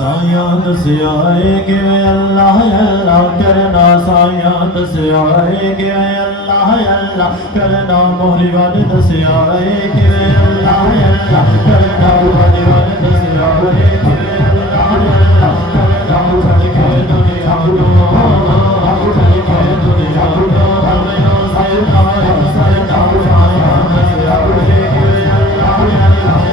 सायां दस्याए कि अल्लाह अल्लाह करना सायां दस्याए कि अल्लाह अल्लाह करना मोहरी वाले दस्याए कि अल्लाह अल्लाह करना मोहरी वाले दस्याए कि अल्लाह अल्लाह करना उठल के दुनिया को उठल के दुनिया को हमें साया साया साया दस्याए कि अल्लाह अल्लाह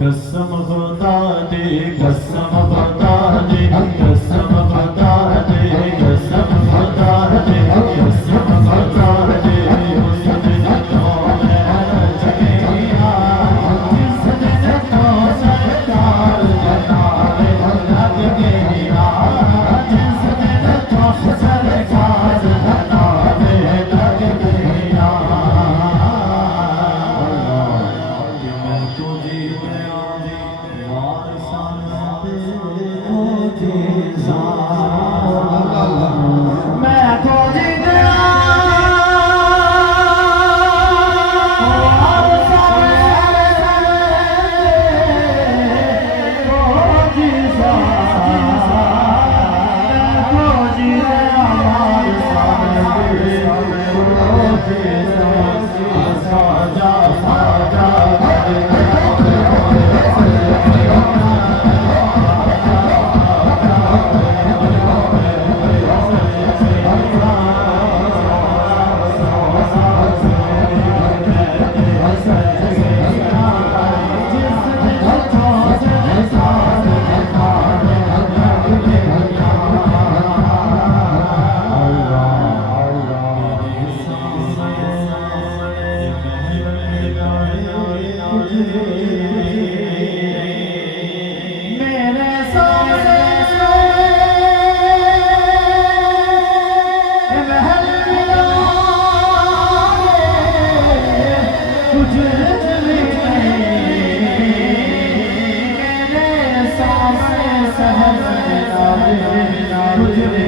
कसम खुदा दे कसम खुदा दे कसम खुदा दे कसम खुदा दे कसम खुदा दे उस दिन तो मैं जगेगा जिस दिन तो सरकार जनारे लग गया जिस दिन तो सरकार जनारे लग गया मैं तो जीत तुझे नहीं